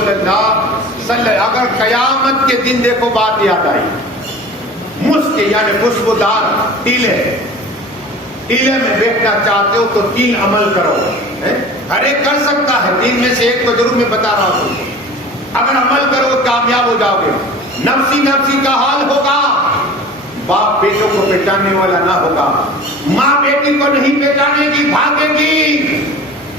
رسول اللہ اگر قیامت کے دن دیکھو بات یاد آئی، مسک یعنی خوشبودار ٹیلے میں بیٹھنا چاہتے ہو تو 3 عمل کرو. ہر ایک کر سکتا ہے، 3 میں سے ایک تو ضرور میں بتا رہا ہوں. اگر عمل کرو کامیاب ہو جاؤ گے. نفسی نفسی کا حال ہوگا، باپ بیٹوں کو پہچاننے والا نہ ہوگا، ماں بیٹی کو نہیں پہچانے کی، بھاگے گی،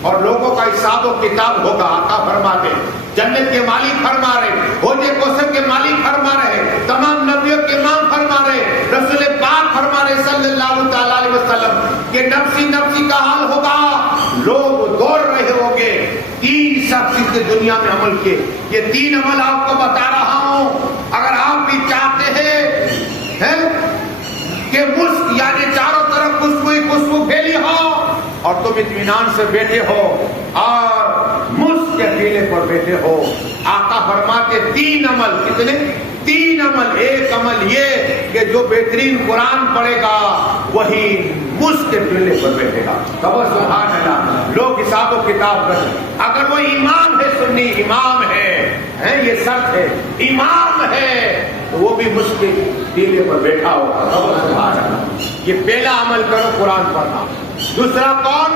اور لوگوں کا حساب و کتاب ہوگا. آقا فرماتے جنت کے مالک فرما رہے، حوض کوثر کے مالک فرما رہے، تمام نبیوں کے امام فرما رہے، رسول پاک فرما رہے صلی اللہ تعالی علیہ وسلم کہ نفسی نفسی کا حال ہوگا. لوگ دوڑ رہے ہوں گے. 3 شخص کے دنیا میں عمل کیے. یہ 3 عمل آپ کو بتا رہا ہوں. اگر آپ بھی چاہتے ہیں کہ مسک یعنی چاروں طرف خوشبو پھیلی ہو اور تم اطمینان سے بیٹھے ہو اور مسک کے ٹیلے پر بیٹھے ہو، آقا فرماتے 3 عمل. کتنے؟ 3 عمل. ایک عمل یہ کہ جو بہترین قرآن پڑھے گا وہی مسک کے ٹیلے پر بیٹھے گا. سبحان اللہ. لوگ حساب و کتاب کریں. اگر وہ امام ہے، سنی امام ہے، یہ شرط ہے، امام ہے تو وہ بھی مسک کے ٹیلے پر بیٹھا ہوگا. سبحان اللہ. یہ پہلا عمل کرو قرآن پڑھنا. دوسرا کون؟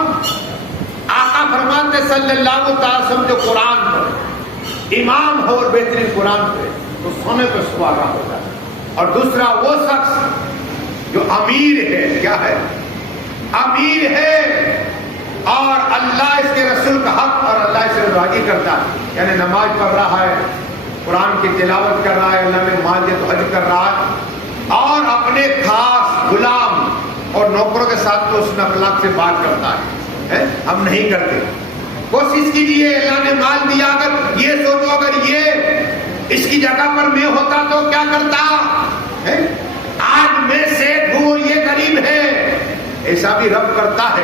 آقا فرماتے صلی اللہ تعالی وسلم جو قرآن پڑھے، امام ہو اور بہترین قرآن پڑھے تو سونے پہ سہاگا ہوتا ہے. اور دوسرا وہ شخص جو امیر ہے، کیا ہے؟ امیر ہے اور اللہ اس کے رسول کا حق اور اللہ سے راضی کرتا ہے، یعنی نماز پڑھ رہا ہے، قرآن کی تلاوت کر رہا ہے، اللہ نے مال دے تو حج کر رہا ہے، اور اپنے خاص غلام اور نوکروں کے ساتھ تو اس اخلاق سے بات کرتا ہے. ہم نہیں کرتے. کوشش کیجیے، اللہ نے مال دیا، اگر یہ سوچو اگر یہ اس کی جگہ پر میں ہوتا تو کیا کرتا. آج میں سیٹھ ہوں، یہ غریب ہے. ایسا بھی رب کرتا ہے.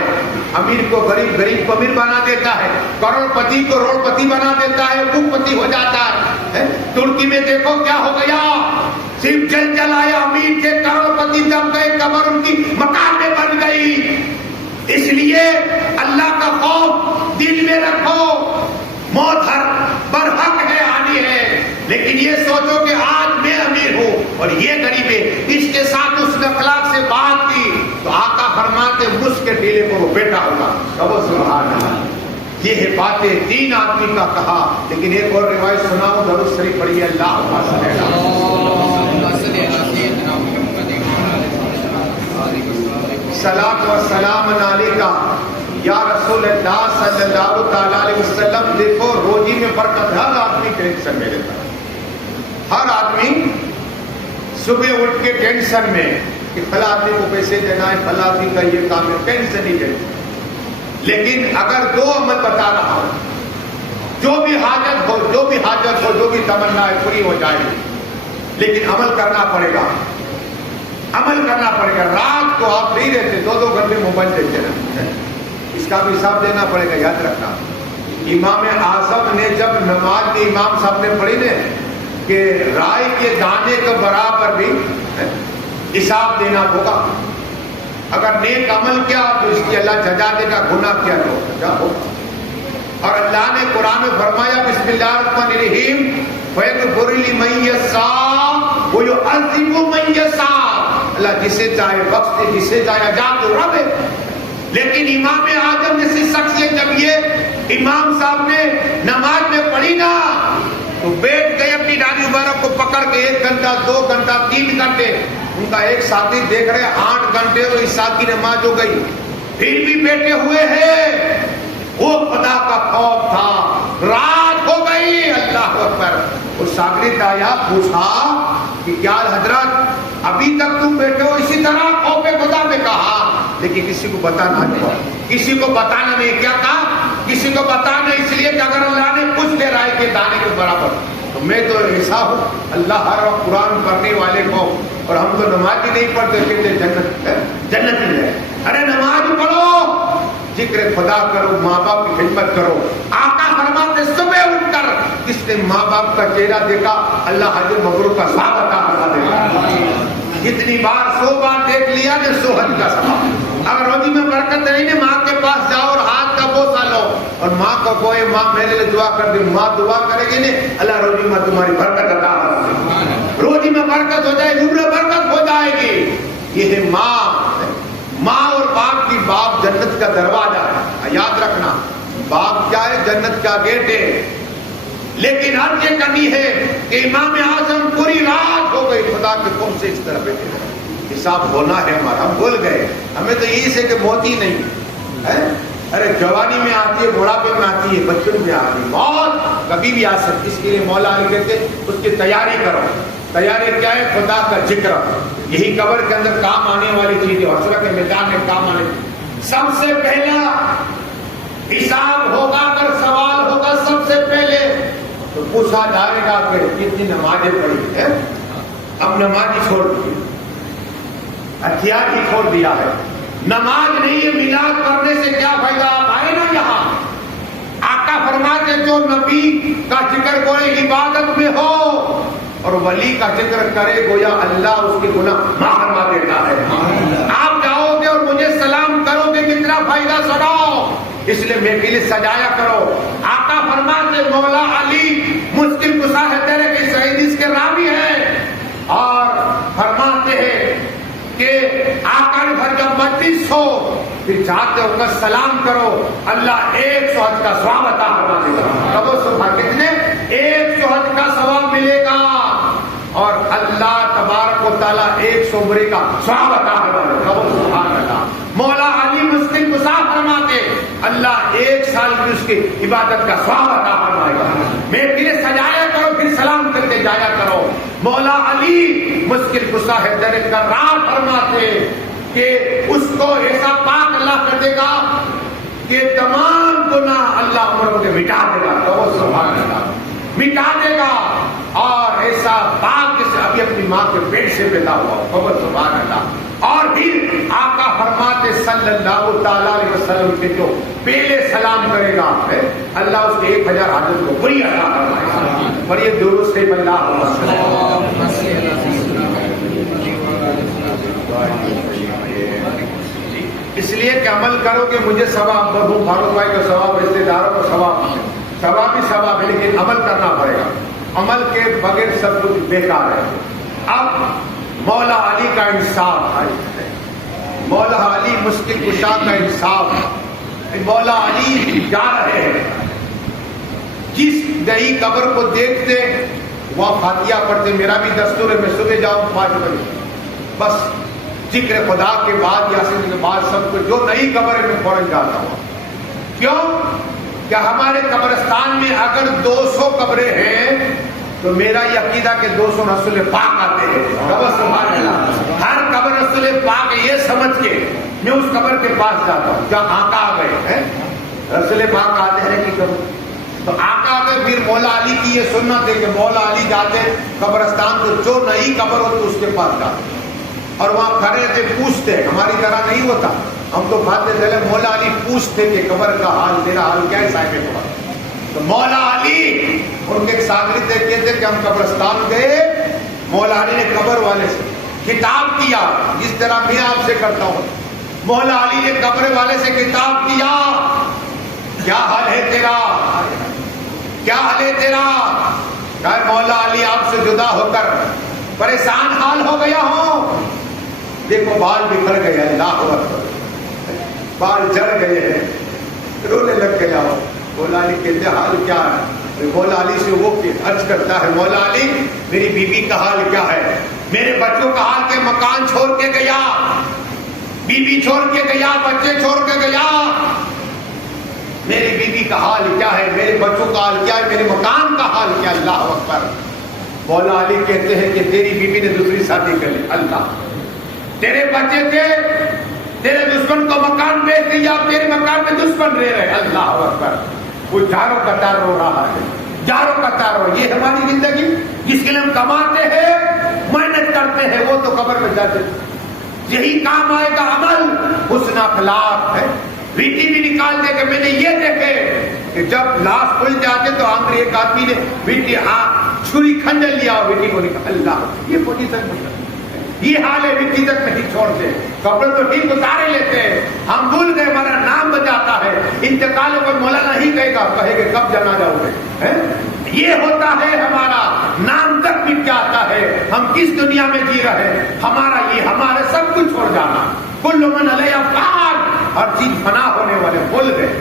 امیر کو غریب، غریب کو امیر بنا دیتا ہے، کروڑ پتی کو روڑ پتی بنا دیتا ہے، بھوک پتی ہو جاتا ہے. ترکی میں دیکھو کیا ہو گیا، صرف جل آیا، امیر کے کروڑ پتی دب گئے، قبر ان کی مکان میں بن گئی. اس لیے اللہ کا خوف دل میں رکھو. موت ہر برحق ہے، آنی ہے، لیکن یہ سوچو کہ آج میں امیر ہوں اور یہ غریب ہے. اس کے ساتھ اس نے اخلاق سے بات کی تو آقا فرماتے مسک کے ٹیلے پر وہ بیٹھا ہوگا. سبحان اللہ. یہ ہے باتیں 3 آدمی کا کہا. لیکن ایک اور روایت سناؤں، درود شریف پڑھیے. صلاۃ و سلام علیکہ یا رسول اللہ صلی اللہ تعالی علیہ وسلم. دیکھو روزی میں برکت. ہر آدمی ٹینشن میں رہتا ہے. ہر آدمی صبح اٹھ کے ٹینشن میں کہ فلاں آدمی کو پیسے دینا ہے، فلاں آدمی کا یہ کام ہے، ٹینشن ہی ٹینشن. لیکن اگر 2 عمل بتا رہا ہوں، جو بھی حاجت ہو، جو بھی تمنا ہے پوری ہو جائے گی، لیکن عمل کرنا پڑے گا. عمل کرنا پڑے گا. رات کو آپ نہیں رہتے، 2 گھنٹے موبائل دیکھتے رہتے، اس کا بھی حساب دینا پڑے گا. یاد رکھنا، امام اعظم نے جب نماز کی امام صاحب نے پڑھی نا کہ رائے کے دانے کے برابر بھی حساب دینا ہوگا. اگر نیک عمل کیا تو اس کی اللہ جزا دے گا، گناہ کیا تو سزا ہوگا. اور اللہ نے قرآن میں فرمایا بسم اللہ الرحمن الرحیم فَيَغْفِرُ لِمَن يَشَاءُ وَيُعَذِّبُ مَن يَشَاءُ. اللہ جسے چاہے بخش دے، جسے چاہے عذاب دے، رب ہے. لیکن امام اعظم جیسی شخصیت جب یہ امام صاحب نے نماز میں پڑھی نا تو بیٹھ گئے اپنی داڑھی مبارک کو پکڑ کے 1 گھنٹہ 2 گھنٹہ 3 گھنٹے. ان کا ایک ساتھی دیکھ رہے 8 گھنٹے اور اس ساتھ کی نماز ہو گئی، پھر بھی بیٹھے ہوئے ہیں. وہ خدا کا خوف تھا. رات ہو گئی، اللہ اکبر. اور شاگرد آیا، پوچھا کہ کیا حضرت ابھی تک تم بیٹھے ہو اسی طرح؟ خوف خدا میں کہا، لیکن کسی کو بتانا نہیں. کسی کو بتانا نہیں. کیا کہا؟ کسی کو بتانا. اس لیے کہ اگر اللہ نے کچھ دے رہا ہے کہ دانے کے برابر تو میں تو ایسا ہوں. اللہ ہر وقت قرآن پڑھنے والے کو، اور ہم تو نماز ہی نہیں پڑھتے، کہتے جنت مل جائے. ارے نماز پڑھو، ذکر خدا کرو، ماں باپ کی خدمت کرو. آقا فرماتے صبح اٹھ کر کس نے ماں باپ کا چہرہ دیکھا اللہ حج مبرور کا ثواب عطا فرما دے گا. جتنی بار 100 بار دیکھ لیا نے 100 حج کا ثواب. اگر روزی میں برکت نہیں، ماں کے پاس جاؤ اور ہاتھ کا بوسہ لو، اور ماں کو کوئی ماں میرے لیے دعا کر دے، ماں دعا کرے گی نہیں اللہ روزی میں تمہاری برکت عطا فرمائے، روزی میں برکت ہو جائے، عمر میں برکت ہو جائے گی. یہ ہے ماں اور باپ کی. باپ جنت کا دروازہ ہے، یاد رکھنا. باپ کیا ہے؟ جنت کا گیٹ ہے. لیکن عرض یہ کرنی ہے کہ امام اعظم پوری رات ہو گئی خدا کے حکم سے اس طرح بیٹھے رہے. حساب ہونا ہے ہمارا، ہم بھول گئے. ہمیں تو یہی سے کہ موت ہی نہیں ہے. ارے جوانی میں آتی ہے، بڑھاپے میں آتی ہے، بچپن میں آتی ہے. موت کبھی بھی آ سکتی. اس کے لیے مولا علی کہتے اس کی تیاری کرو. تیاری کیا ہے؟ خدا کا ذکر. یہی قبر کے اندر کام آنے والی چیز ہے، حشر کے میدان میں کام آنے. سب سے پہلا حساب ہوگا، اگر سوال ہوگا سب سے پہلے تو پوچھا جائے گا کہ کتنی نمازیں پڑھی ہے. اب نماز ہی چھوڑ دی، ہتھیار ہی چھوڑ دیا ہے. نماز نہیں ہے، میلاد کرنے سے کیا فائدہ؟ آپ آئے نا یہاں، آقا فرماتے جو نبی کا ذکر کوئی عبادت میں ہو اور ولی کا ذکر کرے گویا اللہ اس کے گناہ معاف فرما دیتا ہے. آپ جاؤ گے اور مجھے سلام کرو گے کتنا فائدہ سناؤ. اس لیے محفل سجایا کرو. آقا فرماتے مولا علی مشکل کشا ہے تیرے کی حدیث کے راوی ہیں اور فرماتے ہیں کہ آقا نے جب مجلس ہو پھر جاتے ہو کر سلام کرو، اللہ 100 حج کا ثواب عطا فرما دے گا. کب صبح کتنے 100 حج کا ثواب ملے گا اور اللہ تبارک و تعالیٰ 100 عمرے کا ثواب عطا فرما دے گا. سبحان اللہ. مولا علی مشکل کشا فرماتے اللہ 1 سال کی اس کی عبادت کا ثواب عطا فرمائے گا. میں پھر سجایا کرو پھر سلام کر کے جایا کرو. مولا علی مشکل کشا ہے در کرار فرماتے کہ اس کو ایسا پاک اللہ کر دے گا کہ تمام گناہ اللہ عمروں کے مٹا دے گا. تو سبحان اللہ مٹا دے گا. اور ایسا پاک جسے ابھی اپنی ماں کے پیٹ سے پیدا ہوا. سبحان اللہ. اور پھر آقا فرماتے صلی اللہ تعالیٰ علیہ وسلم کے جو پہلے سلام کرے گا اللہ اس کے 1000 حاجت کو پوری عطا فرمائے گا. اور یہ درود سے اللہ اس لیے کہ عمل کرو کہ مجھے ثواب مرحوم فاروق بھائی کا ثواب، رشتے داروں کا ثواب ہی ثواب ہے، لیکن عمل کرنا پڑے گا. عمل کے بغیر سب کچھ بیکار ہے. اب مولا علی کا انصاف ہے، مولا علی مشکل کشا کا انصاف. مولا علی جا رہے ہیں، جس نئی قبر کو دیکھتے وہاں فاتحہ پڑھتے. میرا بھی دستور ہے میں صبح جاؤں 5 بجے، بس ذکر خدا کے بعد یاسین کے بعد سب کچھ جو نئی قبر ہے میں فوراً جاتا ہوں. کیوں کہ ہمارے قبرستان میں اگر 200 قبریں ہیں تو میرا یہ عقیدہ کہ 200 رسول پاک آتے ہیں. سبحان اللہ. ہر قبر رسول پاک یہ سمجھ کے میں اس قبر کے پاس جاتا ہوں جہاں آقا آ گئے ہیں. رسول پاک آتے ہیں کہ قبر تو آقا آ گئے. پھر مولا علی کی یہ سنت ہے کہ مولا علی جاتے قبرستان تو جو نئی قبر ہو تو اس کے پاس جاتے اور وہاں کھڑے تھے پوچھتے. ہماری طرح نہیں ہوتا، ہم تو بھاگتے چلے. مولا علی پوچھتے کہ قبر کا حال تیرا حال کیا ہے صاحب قبر. تو مولا علی ان کے ایک شاگرد کہتے کہ ہم قبرستان گئے، مولا علی نے قبر والے سے خطاب کیا جس طرح میں آپ سے کرتا ہوں. مولا علی نے قبر والے سے خطاب کیا کیا حال ہے تیرا، کیا حال ہے تیرا. کہ مولا علی آپ سے جدا ہو کر پریشان حال ہو گیا ہوں. دیکھو بال بکھر گئے، اللہ اکبر، بال جڑ گئے ہیں، رونے لگ گیا ہو. مولا علی کہتے حال کیا ہے؟ مولا علی سے وہ عرض کرتا ہے مولا علی میری بیوی کا حال کیا ہے، میرے بچوں کا حال، کے مکان چھوڑ کے گیا، بیوی چھوڑ کے گیا، بچے چھوڑ کے گیا. میری بیوی کا حال کیا ہے، میرے بچوں کا حال کیا ہے، میرے مکان کا حال کیا. اللہ اکبر. مولا علی کہتے ہیں کہ تیری بیوی نے دوسری شادی کر لی. اللہ، تیرے بچے تھے، تیرے دشمن کو مکان بیچ دیا، تیرے مکان میں دشمن رہ رہے. اللہ اکبر. وہ جاروں قطار رو رہا ہے، جاروں قطار رو. یہ ہماری زندگی جس کے لیے ہم کماتے ہیں، محنت کرتے ہیں، وہ تو قبر میں جاتے ہیں. یہی کام آئے گا عمل، حسن اخلاق ہے. ویٹی بھی نکال دے کہ میں نے یہ دیکھے کہ جب لاش کھل جاتے تو آخر ایک آدمی نے ویٹی چھری کھنجر لیا اور ویٹی کو نکال. اللہ، یہ پوزیشن یہ حال ہے، رتی تک نہیں چھوڑتے، کپڑے تو ٹھیک اتارے لیتے ہیں، ہم بھول گئے ہمارا نام بجاتا ہے، انتقال پر مولانا نہیں کہے گا، کہے گے کب جنا جاؤ گے، یہ ہوتا ہے ہمارا نام تک مٹ جاتا ہے، ہم کس دنیا میں جی رہے ہیں، ہمارا یہ ہمارے سب کچھ چھوڑ جانا، کل من علیہ فان، ہر چیز فنا ہونے والے، بھول گئے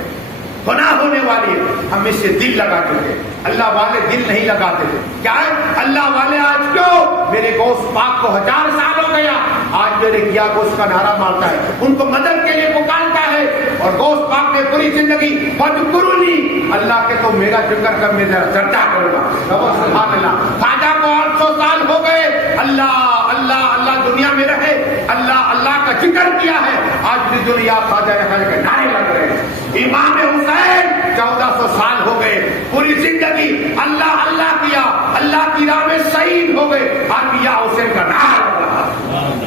فنا ہونے والی ہے، ہم اس سے دل لگا چکے، اللہ والے دل نہیں لگاتے تھے، کیا ہے اللہ والے آج کیوں میرے گوشت پاک کو 1000 سال ہو گیا، آج میرے کیا گوشت کا نعرہ مارتا ہے، ان کو مدد کے لیے پکارتا ہے، اور گوشت پاک نے پوری زندگی فذکرونی، اللہ کے تو میرا ذکر کر، میں چرچا کروں گا، سبحان اللہ، خواجہ کو 800 سال ہو گئے، اللہ اللہ اللہ دنیا میں رہے، اللہ اللہ کا ذکر کیا ہے، آج بھی دنیا خواجہ کے نعرے لگ رہے ہیں، امام حسین 1400 سال ہو گئے، پوری زندگی اللہ اللہ کیا، اللہ کی راہ میں شہید ہو گئے، آج یا حسین کا نعرہ لگ رہا،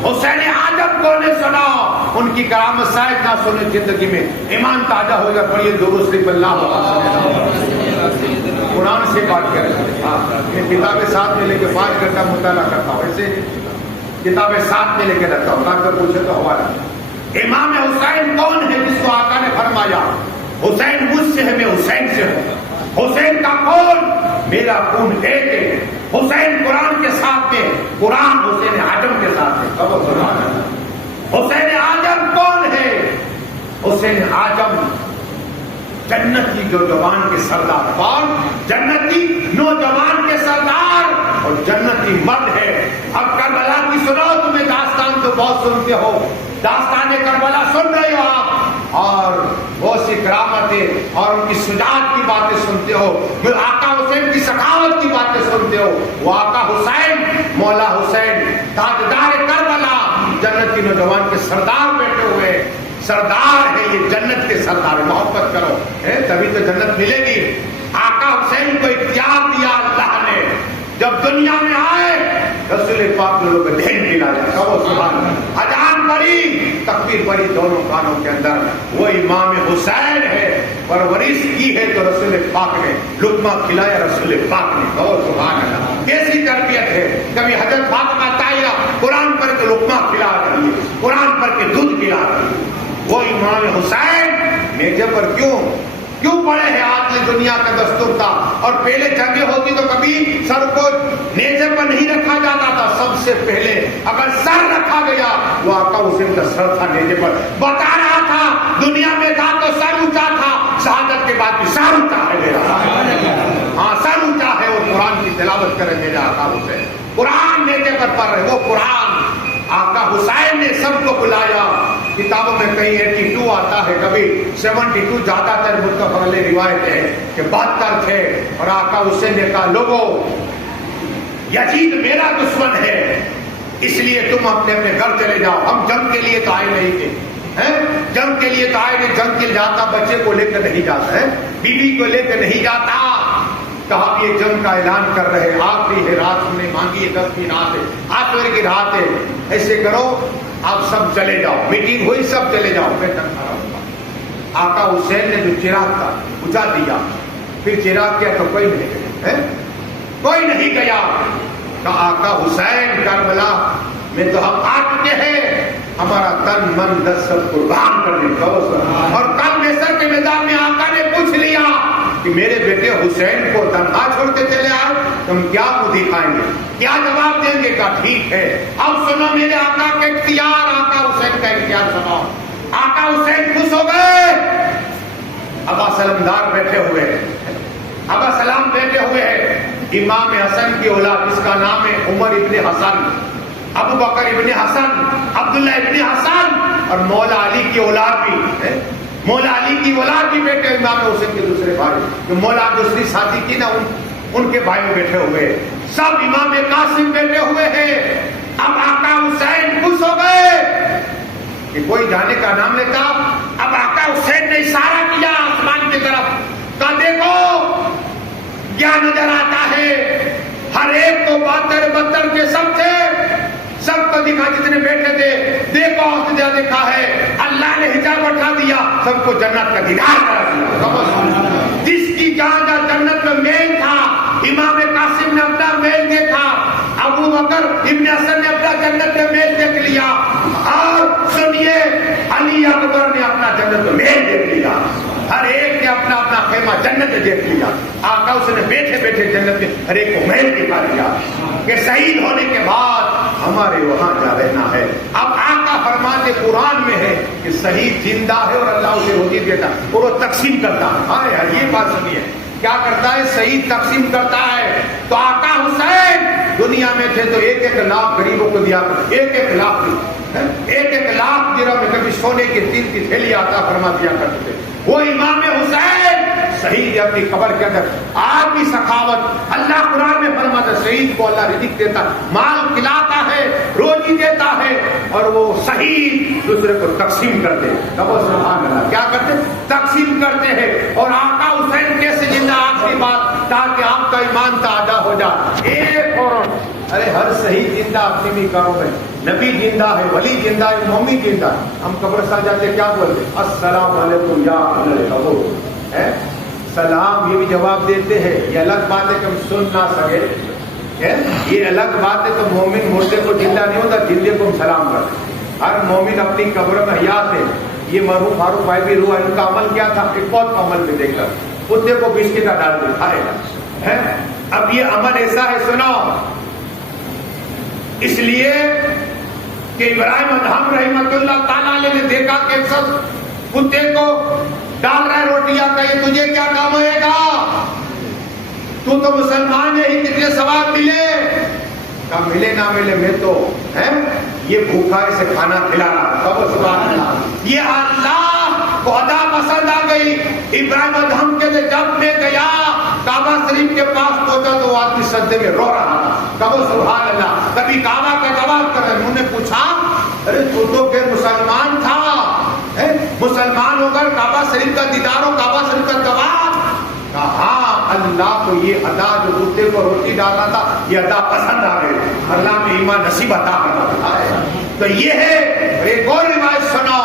حسین اعظم کو نے سنا، ان کی کرامت شاید نہ سنے زندگی میں، ایمان تازہ ہو گیا، پڑھیے درود شریف اللہ قرآن سے بات کریں، میں کتابیں ساتھ میں لے کے بات کرتا مطالعہ کرتا ہوں، ایسے کتابیں ساتھ میں لے کے رکھتا ہوں تاکہ پوچھے تو حوالہ۔ امام حسین کون ہے جس کو آقا نے فرمایا حسین مجھ سے ہے، میں حسین سے ہوں، حسین کا خون میرا خون ایک ہے، حسین قرآن کے ساتھ میں، قرآن حسین اعظم کے ساتھ ہے، حسین اعظم کون ہے؟ حسین اعظم جنتی نوجوان کے سردار، کون؟ جنتی نوجوان کے سردار اور جنتی مرد ہے۔ اب کربلا کی سنو، تمہیں داستان تو بہت سنتے ہو، داستان کربلا سن رہے ہو آپ، اور بہت سی کرامتیں اور ان کی شجاعت کی باتیں سنتے ہو، پھر آقا حسین کی سخاوت کی باتیں سنتے ہو، وہ آقا حسین مولا حسین تاجدار کربلا جنت کی نوجوان کے سردار بیٹھے ہوئے، سردار ہے یہ، جنت کے سردار، محبت کرو تبھی تو جنت ملے گی۔ آقا حسین کو اختیار دیا اللہ نے، جب دنیا میں آئے رسول پاک لوگوں کو دھین دلایا، سبحان اللہ، اذان پڑھی تکبیر پڑھی دونوں کانوں کے اندر، وہ امام حسین ہے، پرورش کی ہے تو رسول پاک نے، لقمہ کھلایا رسول پاک نے، سبحان اللہ، کیسی تربیت ہے، کبھی حضرت فاطمہ طاہرہ قرآن پڑھ کے لقمہ کھلا رہی ہے، قرآن پڑھ کے دودھ پلا رہی ہے، وہ امام حسین میجے پر کیوں پڑے ہیں؟ آج دنیا کا دستور تھا، اور پہلے جنگیں ہوتی تو کبھی سر کو نیزے پر نہیں رکھا جاتا تھا، سب سے پہلے اگر سر رکھا گیا وہ آقا حسین کا سر تھا نیزے پر، بتا رہا تھا دنیا میں تھا تو سر اونچا تھا، شہادت کے بعد بھی سر اونچا ہے میرا، ہاں سر اونچا ہے، اور قرآن کی تلاوت کرے میرے آقا حسین، قرآن نیزے پر پڑھ رہے، وہ قرآن آقا حسین نے سب کو بلایا۔ کتابوں میں کہیں 82 آتا ہے، کبھی 72، زیادہ تر متفق علیہ روایت ہے کہ 72 تھے، اور آقا حسین نے کہا لوگوں یزید میرا دشمن ہے، اس لیے تم اپنے اپنے گھر چلے جاؤ، ہم جنگ کے لیے تو آئے نہیں تھے، جنگ کے لیے تو آئے نہیں، جنگ کے لیے جاتا بچے کو لے کر نہیں جاتا ہے، بیوی کو لے کر نہیں جاتا، کہا یہ جنگ کا اعلان کر رہے، آخری ہے رات میں مانگی ہے، 10 کی رات ہے، آخر کی رات ہے، ایسے کرو آپ سب چلے جاؤ، میٹنگ ہوئی سب چلے جاؤ، میں تک کھڑا ہوں۔ آقا حسین نے جو چراغ تھا بجھا دیا، پھر چراغ کیا تو کوئی نہیں گیا، کوئی نہیں گیا، کہا آقا حسین کربلا میں تو ہم آ چکے ہیں، ہمارا تن من دس سب قربان کرنے کا، اور کل میسر کے میدان میں آقا نے پوچھ لیا کہ میرے بیٹے حسین کو تنہا چھوڑ کے چلے آئے، تم کیا منہ دکھائیں گے، کیا جواب دیں گے؟ کہا ٹھیک ہے، اب سنو میرے آقا کا اختیار، آقا حسین کا اختیار سنو۔ آقا حسین خوش ہو گئے، ابا سلمدار بیٹھے ہوئے ہیں، ابا سلام بیٹھے ہوئے ہیں، امام حسن کی اولاد، اس کا نام ہے عمر ابن حسن، ابو بکر ابن حسن، عبداللہ ابن حسن، اور مولا علی کی اولاد بھی، مولا علی کی اولاد بھی بیٹھے، امام حسین کے دوسرے بھائی، جو مولا دوسری شادی کی نا ان کے بھائی بیٹھے ہوئے، سب امام قاسم بیٹھے ہوئے ہیں۔ اب آقا حسین خوش ہو گئے کہ کوئی جانے کا نام لیتا، اب آقا حسین نے اشارہ کیا آسمان کی طرف، کہا دیکھو کیا نظر آتا ہے، ہر ایک کو 72 کے سب تھے، سب کو دکھا، جتنے بیٹھے تھے دیکھو، دیکھا ہے اللہ نے حجاب اٹھا دیا، سب کو جنت کا دیدار کرا دیا، جس کی جہاں جنت میں میل تھا، امام قاسم نے اپنا میل دیکھا، ابو بکر ابن حسن نے اپنا جنت میں میل لیا. اور سنیے, علی اکبر نے اپنا جنت میں دیکھ لیا, ہر ایک نے اپنا اپنا خیمہ جنت میں دیکھ لیا. آقا اس نے بیٹھے بیٹھے جنت میں ہر ایک کو محل دکھا دیا کہ شہید ہونے کے بعد ہمارے وہاں جا رہنا ہے. اب آقا فرماتے قرآن میں ہے کہ شہید زندہ ہے اور اللہ اسے روزی دیتا اور وہ تقسیم کرتا ہے. ہاں یار یہ بات سنیے, کیا کرتا ہے؟ شہید تقسیم کرتا ہے. تو آقا حسین دنیا میں تھے تو 1-1 لاکھ غریبوں کو دیا, 1-1 لاکھ درہم میں کبھی سونے کی 3 تھیلی عطا فرما دیا کرتے تھے. وہ امام حسین شہید اپنی قبر کے اندر آپ کی سخاوت, اللہ قرآن میں فرماتا ہے شہید کو اللہ رزق دیتا, مال کھلاتا ہے, روزی دیتا ہے, اور وہ شہید دوسرے کو تقسیم کرتے ہیں. سبحان اللہ, کیا کرتے؟ تقسیم کرتے ہیں. اور آقا حسین کیسے زندہ؟ آخری بات تاکہ آپ کا ایمان ادا ہو جائے. ایک اور ارے ہر شہید زندہ اپنی بھی کاروں میں, نبی زندہ ہے, ولی زندہ ہے, مومن زندہ ہے. ہم قبرستان جاتے کیا بولتے؟ السلام علیکم یا اہل القبور. سلام یہ بھی جواب دیتے ہیں. یہ الگ بات ہے کہ ہم سن نہ سکے, یہ الگ بات ہے. تو مومن مردے کو زندہ نہیں ہوتا, زندے کو ہم سلام کرتے. ہر مومن اپنی قبر میں حیات ہے. یہ مرحوم فاروق بھائی بھی روح, ان کا عمل کیا تھا؟ ایک بہت عمل میں دیکھ کر کتے کو بسکٹ ڈال دے کھائے گا. اب یہ عمل ایسا ہے, سنو, اس لیے کہ ابراہیم ادہم رحمۃ اللہ تعالیٰ علیہ نے دیکھا کہ ایک شخص کتے کو ڈال رہا ہے روٹیاں, کہے تجھے کیا کام آئے گا, تو مسلمان ہے, ہی کتنے ثواب ملے. کہا ملے نہ ملے میں تو یہ بھوکا اسے کھانا کھلا رہا. سبحان اللہ, یہ اللہ کو ادا پسند آ گئی. ابراہیم ادہم کے جب میں گیا کعبہ شریف کے پاس پہنچا تو وہ آدمی سجدے میں رو رہا تھا. کہو سبحان اللہ. کبھی کعبہ کا طواف کر رہے, انہوں نے پوچھا ارے تو کہ مسلمان تھا, مسلمان ہو کر کعبہ شریف کا دیدار ہو, کعبہ شریف کا طواف. ہاں اللہ کو یہ ادا جو کتے کو روٹی ڈالنا تھا یہ ادا پسند آ گئی. اللہ میں ایمان نصیب عطا کرنا. تو یہ ہے. ایک اور روایت سنو,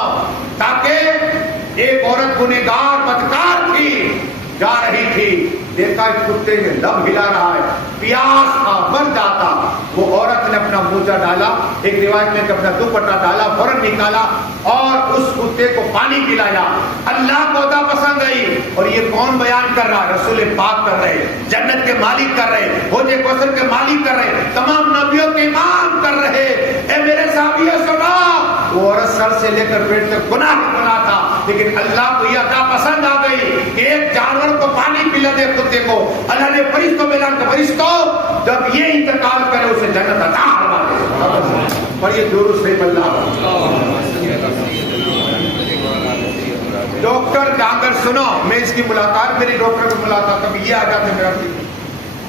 تاکہ ایک عورت گنہگار بدکار تھی, جا رہی تھی, دیکھا ایک کتے نے لب ہلا رہا ہے, پیاس کا مر جاتا. وہ عورت نے اپنا موزہ ڈالا, ایک روایت میں اپنا دوپٹہ ڈالا, فوراً نکالا اور اس کتے کو پانی پلایا. اللہ کو ادا پسند آئی. اور یہ کون بیان کر رہا؟ رسول پاک کر رہے, جنت کے مالک کر رہے, حوض کوثر کے مالک کر رہے, تمام نبیوں کے امام کر رہے. اے میرے صحابیوں سنا, وہ عورت سر سے لے کر پیٹ تک گناہ ہی گناہ تھا, لیکن اللہ کو یہ ادا پسند آ گئی کہ ایک جانور کو پانی پلا دے کتے کو. اللہ نے فرشتوں میں اعلان کیا, فرشتوں جب یہ انتقال کرے اسے جنت عطا فرما دے. پر یہ درود سے اللہ. ڈاکٹر ڈانگر سنو, میں اس کی ملاقات, میری ڈاکٹر کی ملاقات, کبھی یہ آ جاتے میرا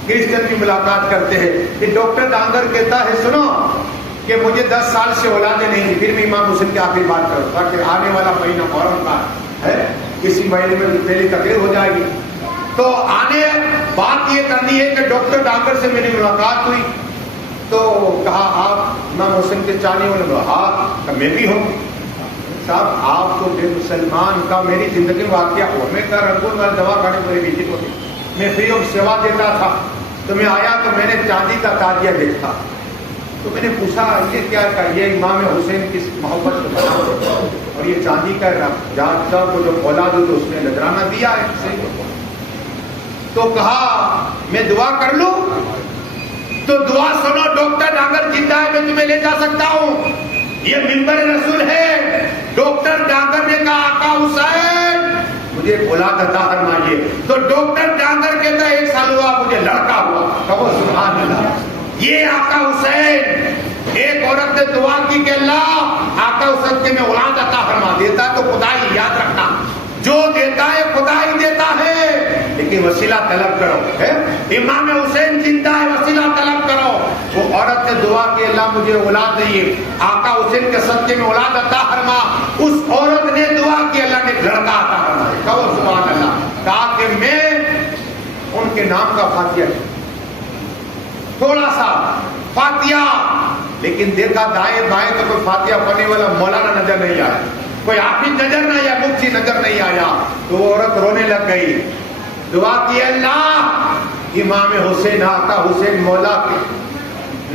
کرسچن کی ملاقات کرتے ہیں. یہ ڈاکٹر ڈانگر کہتا ہے سنو کہ مجھے 10 سال سے اولادیں نہیں تھی, پھر بھی امام حسین کی آخری بات کرو تاکہ آنے والا مہینہ محرم کا ہے, کسی مہینے میں پہلی تقریر ہو جائے گی. تو آنے بات یہ کرنی ہے کہ ڈاکٹر ڈانگر سے میری ملاقات ہوئی تو کہا آپ امام حسین کے چاہنے والے. ہاں میں بھی ہوں. صاحب آپ تو بے مسلمان کا میری زندگی میں واقعہ ہوا. میں کہا رنگون والا دوا کھانے میری بیٹی کو تھی, میں فری آف سیوا دیتا تھا. تو میں آیا تو میں نے چاندی کا تاجیہ دیکھا, تو میں نے پوچھا یہ کیا کا, یہ امام حسین کی محبت سے بنا اور یہ چاندی کا جانتا کو جو اولاد ہو تو اس نے نذرانہ دیا ہے. تو کہا میں دعا کر لوں. تو دعا سنو, ڈاکٹر ڈانگر زندہ ہے, میں تمہیں لے جا سکتا ہوں, یہ منبر رسول ہے. ڈاکٹر ڈانگر نے کہا آقا حسین مجھے اولاد عطا فرمائیے. تو ڈاکٹر ڈانگر کہتا ہے 1 سال ہوا مجھے لڑکا ہوا. کہو سبحان اللہ. یہ آقا حسین, ایک عورت نے دعا کی کہ اللہ آقا حسین کے میں اولاد عطا فرما. دیتا تو خدا ہی, یاد رکھنا, جو دیتا ہے خدا ہی دیتا ہے, لیکن وسیلہ طلب کرو. امام حسین زندہ ہے, وسیلہ طلب کرو. وہ عورت نے دعا کی اللہ مجھے اولاد نہیں, آقا حسین کے صدقے میں اولاد عطا فرما. اس عورت نے دعا کی اللہ نے لڑکا عطا فرما. کہو سبحان اللہ. کہا کہ میں ان کے نام کا فاتحہ, تھوڑا سا فاتحہ, لیکن دیکھا دائیں بائیں تو کوئی فاتحہ پڑھنے والا مولانا نظر نہیں آیا, کوئی حافظ نظر نہ آیا, مفتی نظر نہیں آیا. تو وہ عورت رونے لگ گئی. دعا کی اللہ امام حسین, آقا حسین مولا کے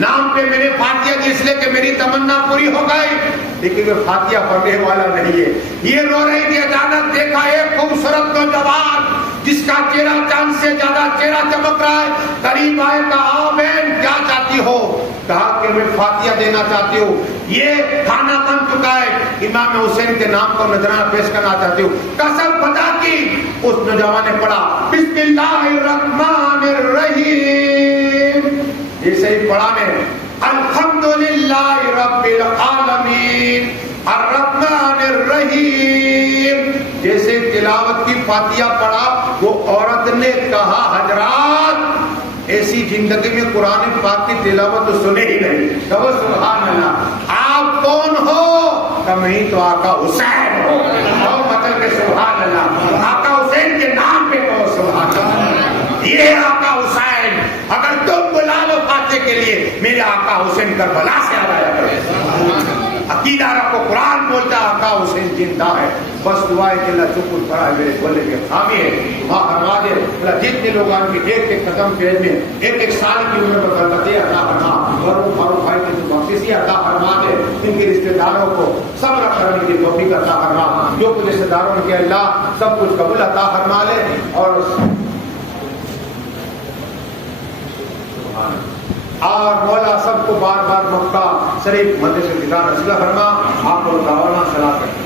نام پہ میں نے فاتحہ دی اس لیے کہ میری تمنا پوری ہو گئی، لیکن وہ فاتحہ پڑھنے والا نہیں ہے۔ یہ رو رہی تھی، اچانک دیکھا ایک خوبصورت نوجوان جس کا چہرہ چاند سے زیادہ چہرہ چمک رہا ہے، قریب آئے، کہا بہن کیا چاہتی ہو؟ کہا کہ میں فاتحہ دینا چاہتی ہوں، یہ کھانا بن چکا ہے، امام حسین کے نام کو نذرانہ پیش کرنا چاہتی ہوں۔ قسم خدا کی اس نوجوان نے پڑھا بسم اللہ الرحمن الرحیم، جیسے ہی پڑھا نے الحمدللہ رب العالمین الرحمن الرحیم، جیسے تلاوت کی فاتحہ پڑھا، وہ عورت نے کہا حضرات ایسی زندگی میں قرآن پاک کی تلاوت تو سنے ہی نہیں۔ کہو سبحان اللہ۔ آپ کون ہو؟ کہ میں تو آقا حسین ہوں۔ کہو مطلب کہ سبحان اللہ، آقا حسین کے نام پہ کہو سبحان اللہ۔ یہ آقا حسین، اگر تم بلا لو فاتحے کے لیے، میرے آقا حسین کربلا سے آ جایا کرے۔ عقیدہ رکھو، قرآن بولتا ہے آقا حسین زندہ ہے۔ بس دعا ہے کہ اللہ چکر پڑا ہے میرے بولنے کے خامی ہے، ماں فرما دے اللہ جتنے لوگ ان کے ایک ایک قدم پیج میں ایک ایک سال کی عمر میں برکتیں عطا فرما، فاروق بھائی کی جو بخششی عطا فرما دے، ان کے رشتہ داروں کو صبر کرنے کی توفیق عطا فرما، جو کچھ رشتہ داروں کے اللہ سب کچھ قبول عطا فرما لے، اور مولا سب کو بار بار مکہ شریف مدرسے سے دیدار نصیب فرما۔ آپ کو دعوانا صلاح کریں۔